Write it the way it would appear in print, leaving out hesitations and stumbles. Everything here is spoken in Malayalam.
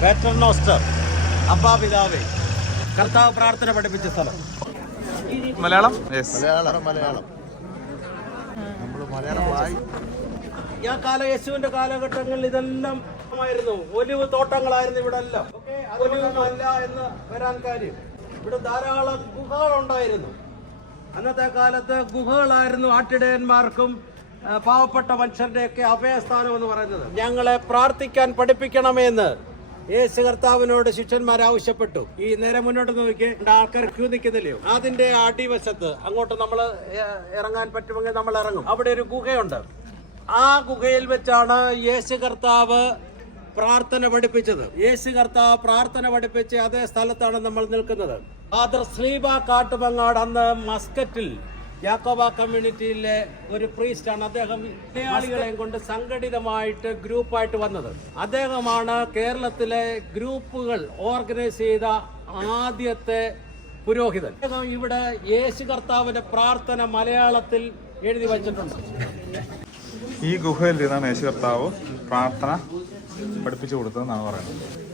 പാറ്റർനോസ്റ്റർ, അബ്ബാ പിതാവേ, കർത്താവ് പ്രാർത്ഥന പഠിപ്പിച്ച സ്ഥലം. മലയാളം യേശുവിന്റെ കാലഘട്ടങ്ങളിൽ ഇതെല്ലാം ആയിരുന്നു. ഒലിവ് തോട്ടങ്ങളായിരുന്നു ഇവിടെ എല്ലാം. ഒലിവല്ല എന്ന് വരാൻ കാര്യം ഇവിടെ ധാരാളം ഗുഹകളുണ്ടായിരുന്നു. അന്നത്തെ കാലത്ത് ഗുഹകളായിരുന്നു ആട്ടിടയന്മാർക്കും പാവപ്പെട്ട മനുഷ്യരുടെയൊക്കെ അഭയസ്ഥാനം എന്ന് പറയുന്നത്. ഞങ്ങളെ പ്രാർത്ഥിക്കാൻ പഠിപ്പിക്കണമെന്ന് യേശു കർത്താവിനോട് ശിഷ്യന്മാർ ആവശ്യപ്പെട്ടു. ഈ നേരെ മുന്നോട്ട് നോക്കി ആൾക്കാർ ക്യൂ നിൽക്കുന്നില്ലയോ, അതിന്റെ അടിവശത്ത് അങ്ങോട്ട് നമ്മൾ ഇറങ്ങാൻ പറ്റുമെങ്കിൽ നമ്മൾ ഇറങ്ങും. അവിടെ ഒരു ഗുഹയുണ്ട്. ആ ഗുഹയിൽ വെച്ചാണ് യേശു കർത്താവ് പ്രാർത്ഥന പഠിപ്പിച്ചത്. യേശു കർത്താവ് പ്രാർത്ഥന പഠിപ്പിച്ച അതേ സ്ഥലത്താണ് നമ്മൾ നിൽക്കുന്നത്. ഫാദർ സ്ലീബ കാട്ടുമങ്ങാട് അന്ന് മസ്കറ്റിൽ യാക്കോബ കമ്മ്യൂണിറ്റിയിലെ ഒരു പ്രീസ്റ്റാണ്. അദ്ദേഹം മലയാളികളെയും കൊണ്ട് സംഘടിതമായിട്ട് ഗ്രൂപ്പായിട്ട് വന്നത്. അദ്ദേഹമാണ് കേരളത്തിലെ ഗ്രൂപ്പുകൾ ഓർഗനൈസ് ചെയ്ത ആദ്യത്തെ പുരോഹിതൻ. അദ്ദേഹം ഇവിടെ യേശു കർത്താവിന്റെ പ്രാർത്ഥന മലയാളത്തിൽ എഴുതി വച്ചിട്ടുണ്ട്. ഈ ഗുഹയിൽ നിന്നാണ് യേശു കർത്താവ് പ്രാർത്ഥന പഠിപ്പിച്ചു കൊടുത്തതെന്നാണ് പറയുന്നത്.